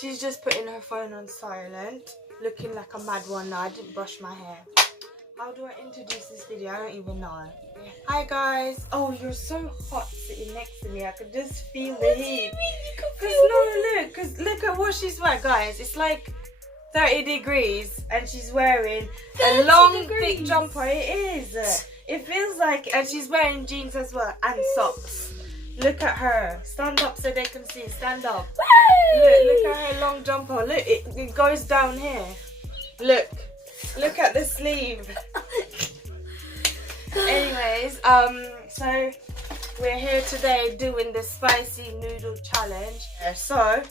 She's just putting her phone on silent, looking like a mad one now. I didn't brush my hair. How do I introduce this video? I don't even know. Hi guys. Oh, you're so hot sitting next to me. I could just feel the heat. Because look at what she's wearing, guys. It's like 30 degrees and she's wearing a long thick jumper. It is. It feels like, and she's wearing jeans as well and socks. Look at her. Stand up so they can see. Stand up. Look at her long jumper. Look, it goes down here. Look at the sleeve. Anyways, so we're here today doing the spicy noodle challenge. So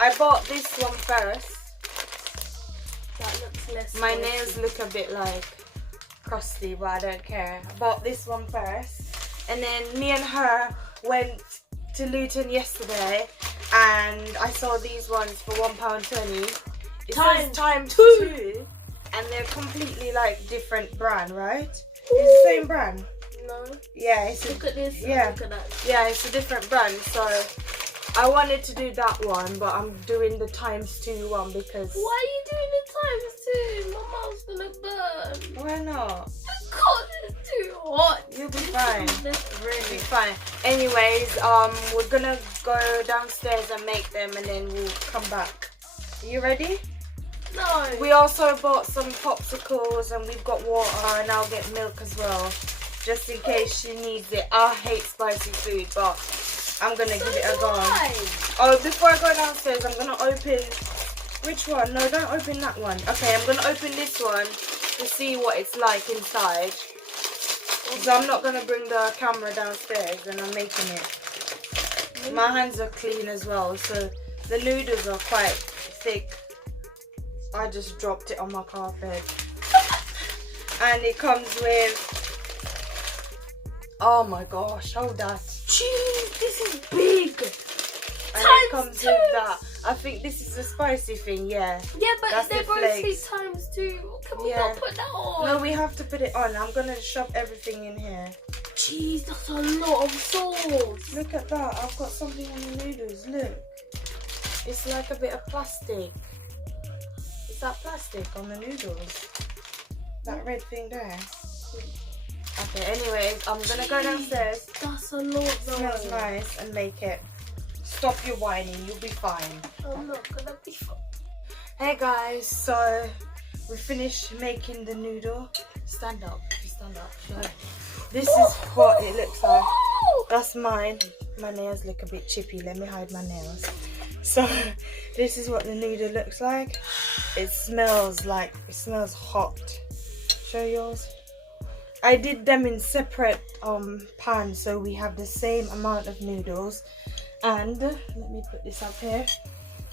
I bought this one first. That looks less My spicy. nails look a bit like crusty, but I don't care. I bought this one first, and then me and her went to Luton yesterday, and I saw these ones for £1.20. It says times two, and they're completely like different brand, right? It's the same brand. No. Yeah, it's Look at this. Yeah, Look at that. yeah, it's a different brand. So I wanted to do that one, but I'm doing the ~2 one because. Why are you doing the times two? My mouth's gonna burn. Why not? God, it's too hot. You'll be fine. This Really fine. Anyways, we're gonna go downstairs and make them, and then we'll come back. Are you ready? No. We also bought some popsicles, and we've got water, and I'll get milk as well, just in case she needs it. I hate spicy food, but I'm gonna give it a go. Oh, before I go downstairs, I'm gonna open. Which one? No, don't open that one. Okay, I'm gonna open this one to see what it's like inside. So I'm not gonna bring the camera downstairs, and I'm making it. My hands are clean as well, so the noodles are quite thick. I just dropped it on my carpet. And it comes with, oh my gosh, hold that. Jeez, this is big. And it comes with that. I think this is the spicy thing, yeah. Yeah, but That's they the both flakes. say ~2. Can we not put that on? No, we have to put it on. I'm gonna shove everything in here. Jeez, that's a lot of sauce. Look at that. I've got something on the noodles. Look. It's like a bit of plastic. Is that plastic on the noodles? That red thing there. Okay, anyways, I'm gonna go downstairs. That's a lot though. Smells nice and make it. Stop your whining, you'll be fine. I'm not gonna be fine. Hey guys, so we finished making the noodle. Stand up, stand up. This is what it looks like. That's mine. My nails look a bit chippy. Let me hide my nails. So this is what the noodle looks like. It smells hot. Show yours. I did them in separate pans, so we have the same amount of noodles. And let me put this up here.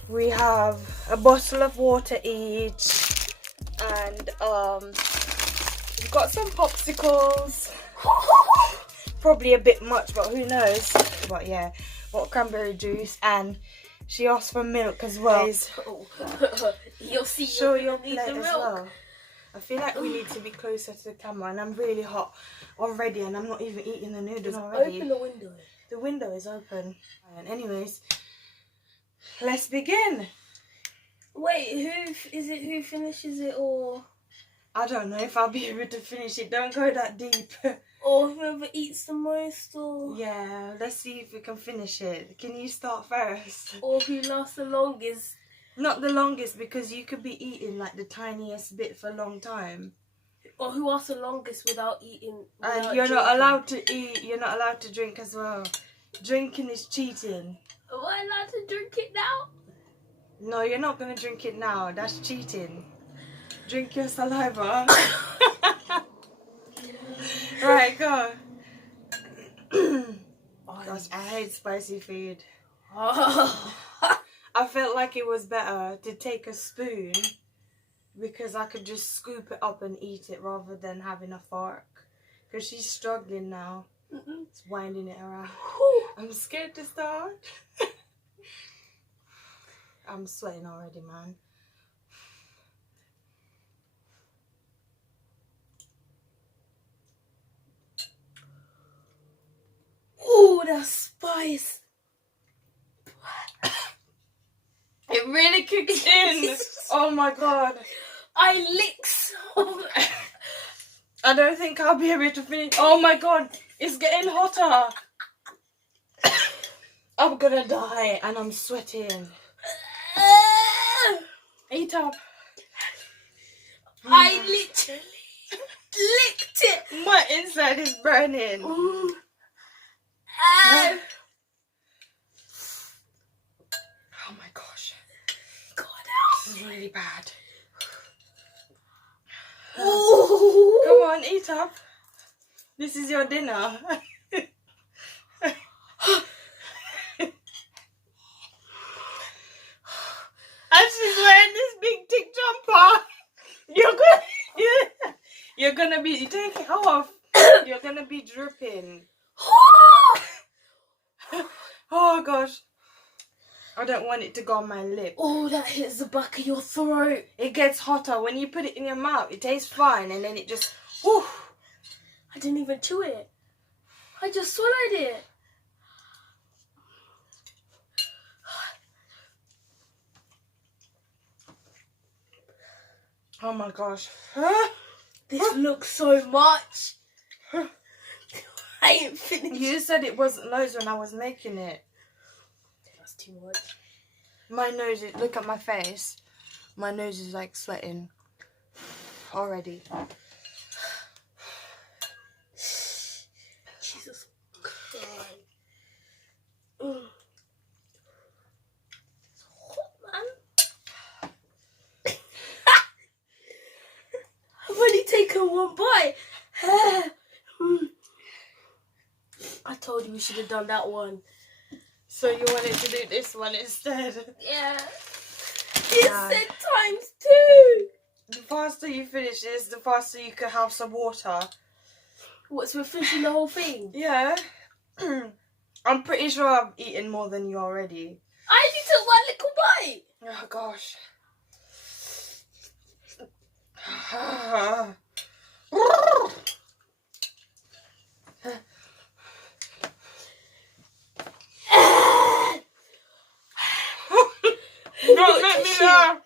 We have a bottle of water each, and we've got some popsicles. Probably a bit much, but who knows? But yeah, got cranberry juice, and she asked for milk as well. You'll see. Show your plate as well. I feel like we need to be closer to the camera, and I'm really hot already, and I'm not even eating the noodles already. Open the window. The window is open. And anyways, let's begin. Wait, who finishes it, or? I don't know if I'll be able to finish it. Don't go that deep. Or whoever eats the most, or? Yeah, let's see if we can finish it. Can you start first? Or who lasts the longest? Not the longest, because you could be eating like the tiniest bit for a long time. Or who lasts the longest without eating? And you're not allowed to eat. You're not allowed to drink as well. Drinking is cheating. Am I allowed to drink it now? No, you're not going to drink it now. That's cheating. Drink your saliva. Right, go. Gosh, I hate spicy food. I felt like it was better to take a spoon, because I could just scoop it up and eat it rather than having a fork. Because she's struggling now. It's winding it around. I'm scared to start. I'm sweating already, man. Ooh, the spice. It really it kicks in. Oh my god. I lick some. I don't think I'll be able to finish. Oh my god, it's getting hotter. I'm gonna die and I'm sweating. Eat up. I literally licked it. My inside is burning. Oh my gosh. God, help. This is really bad. Ooh. Come on, eat up. This is your dinner. And she's wearing this big thick jumper. You're gonna be, take it off. You're gonna be dripping. Oh gosh. I don't want it to go on my lip. Oh, that hits the back of your throat. It gets hotter. When you put it in your mouth, it tastes fine and then it just, whew. I didn't even chew it. I just swallowed it. Oh my gosh. This looks so much. I ain't finished. You said it wasn't loads when I was making it. That's too much. My nose is, look at my face. My nose is like sweating already. Jesus Christ. It's hot, man. I've only taken one bite. I told you we should have done that one. So you wanted to do this one instead? Yeah. It Nah. said ×2. The faster you finish this, the faster you can have some water. What's we're finishing the whole thing? Yeah. I'm pretty sure I've eaten more than you already. I only took one little bite. Oh gosh. Don't make me laugh.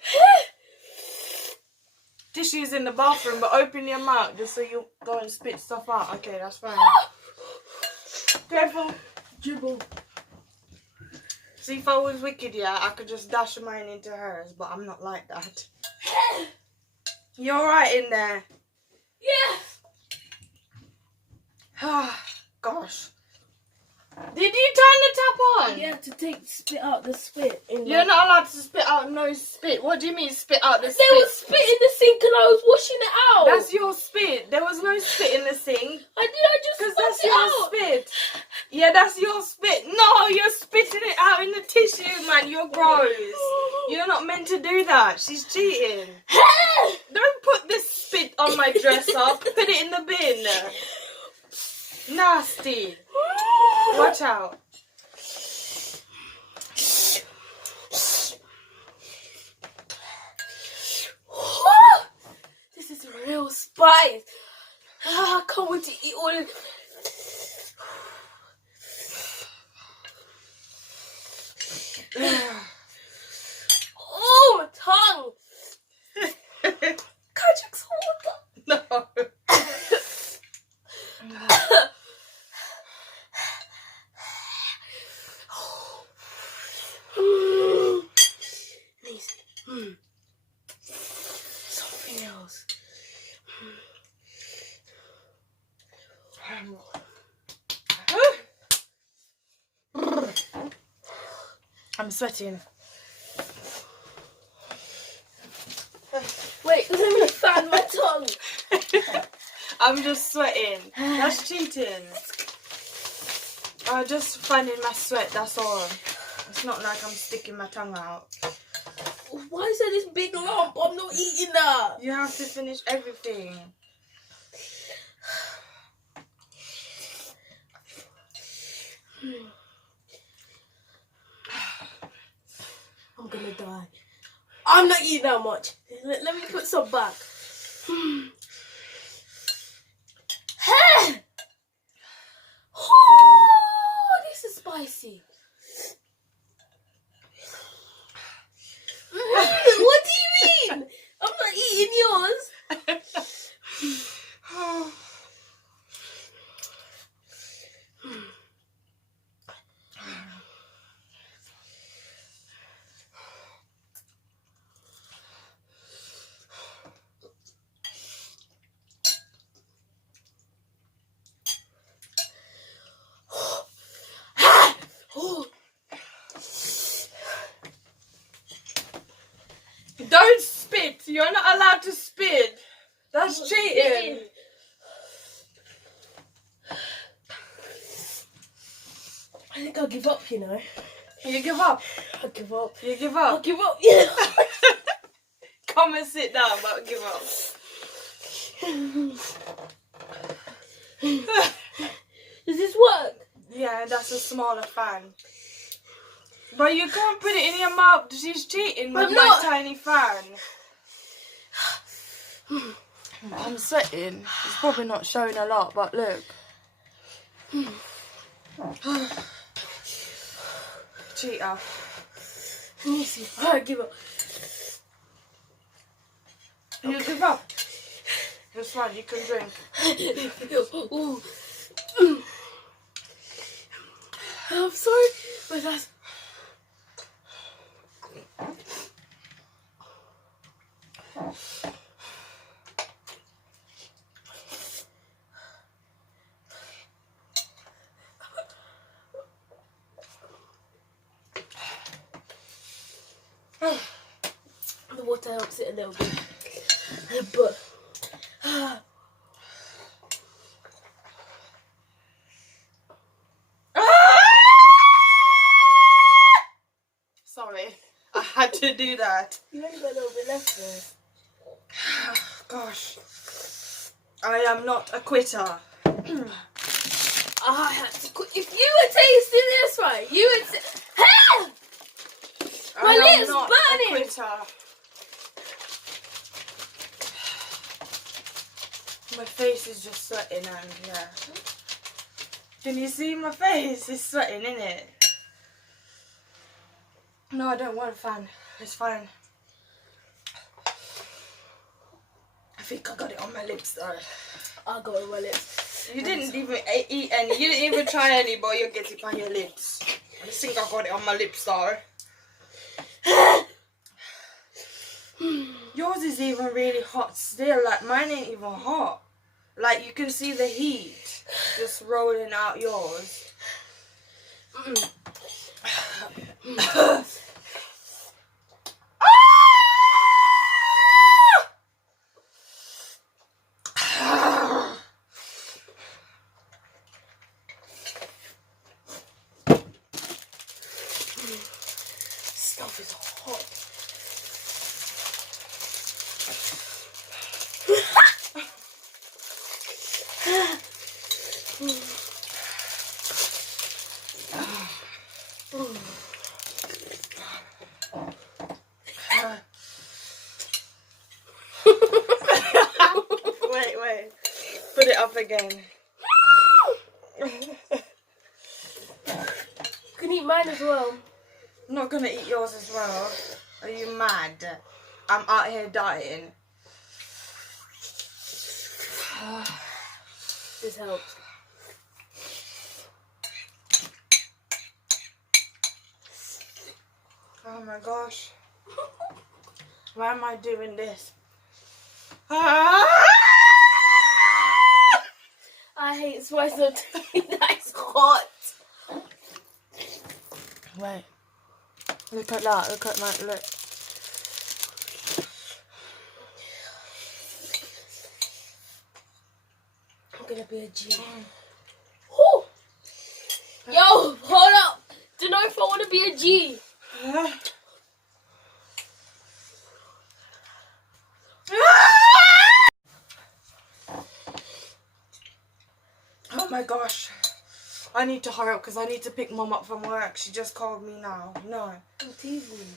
Tissue's in the bathroom, but open your mouth just so you go and spit stuff out. Okay, that's fine. Careful. Dribble. See, if I was wicked, yeah, I could just dash mine into hers, but I'm not like that. You're alright in there. Yeah. Ah, gosh. Did you turn the tap on? You have to spit out the spit. You're not allowed to spit out no spit. What do you mean spit out the spit? There was spit in the sink and I was washing it out. That's your spit. There was no spit in the sink. I just Because spat that's it your out. spit. Yeah, that's your spit. No, you're spitting it out in the tissue, man. You're gross. You're not meant to do that. She's cheating. Don't put this spit on my dresser. Put it in the bin. Nasty. Watch out. This is real spice. I can't wait to eat all of it. Oh, my tongue. Can I drink some water? No. Something else. I'm sweating. Wait, let me fan my tongue. I'm just sweating. That's cheating. I'm just fanning my sweat, that's all. It's not like I'm sticking my tongue out. Why is there this big lump? I'm not eating that. You have to finish everything. I'm gonna die. I'm not eating that much. Let me put some back. Hey! Oh, this is spicy. Don't spit. You're not allowed to spit. That's cheating. I think I'll give up, you know. You give up. I'll give up. You give I'll up. give up, yeah. Come and sit down, but give up. Does this work? Yeah, that's a smaller fan. But you can't put it in your mouth. She's cheating with my tiny fan. I'm sweating. It's probably not showing a lot, but look. Cheater. Let me see. I give up. You give up. It's fine, you can drink. Ooh. I'm sorry, but that's... The water helps it a little bit. But... Sorry, I had to do that. You only got a little bit left there. Gosh, I am not a quitter. I had to quit. If you were tasting this right, you would say, "Help! My lips not burning." A quitter. My face is just sweating and yeah. Can you see my face? It's sweating, innit? No, I don't want a fan. It's fine. I think I got it on my lips though. I got it on my lips. You didn't even eat any. You didn't even try any, but you get it on your lips. I think I got it on my lips though. Yours is even really hot still. Like mine ain't even hot. Like you can see the heat just rolling out yours. Stuff is hot. Wait. Put it up again. You can eat mine as well. I'm not gonna eat yours as well. Are you mad? I'm out here dying. This helps. Oh my gosh. Why am I doing this? I hate spice on tea. That's hot. Wait. Look at that. Look at my look. I'm gonna be a G. Woo! Yo, hold up. Don't know if I want to be a G. Oh my gosh. I need to hurry up because I need to pick Mum up from work. She just called me now. No. I'm teasing.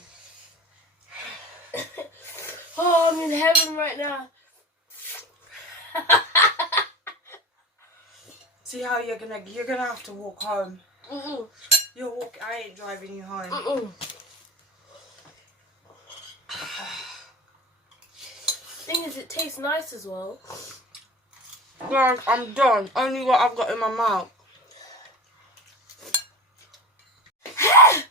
Oh, I'm in heaven right now. See how you're gonna have to walk home. Mm-mm. You'll walk. I ain't driving you home. Mm-mm. Thing is, it tastes nice as well. Guys, I'm done. Only what I've got in my mouth. I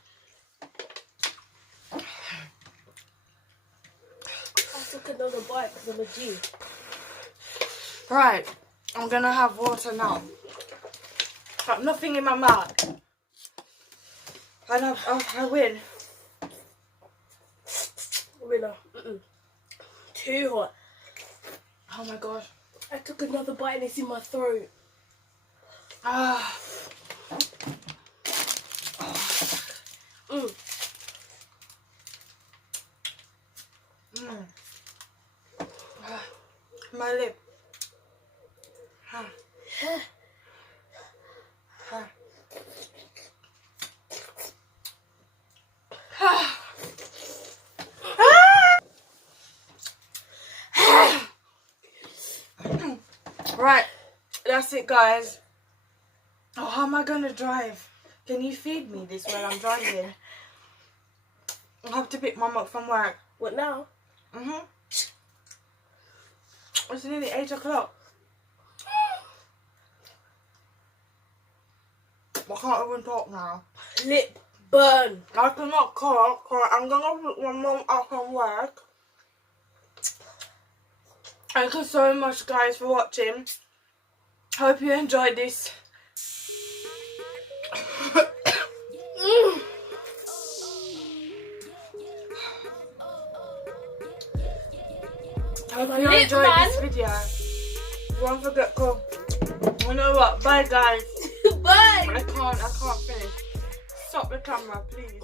took another bite because I'm a G. Right, I'm gonna have water now. Got nothing in my mouth. And I win. Winner. Too hot. Oh my gosh. I took another bite and it's in my throat. Ah. My lip. Ah. Ah. Right, that's it, guys. Oh, how am I gonna drive? Can you feed me this while I'm driving? I have to pick mum up from work. What now? It's nearly 8 o'clock. I can't even talk now. Lip burn. I cannot talk, so I'm gonna pick my mum up from work. Thank you so much, guys, for watching. Hope you enjoyed this. Hope you enjoyed this video. Don't forget to. You know what? Bye, guys. Bye. I can't finish. Stop the camera, please.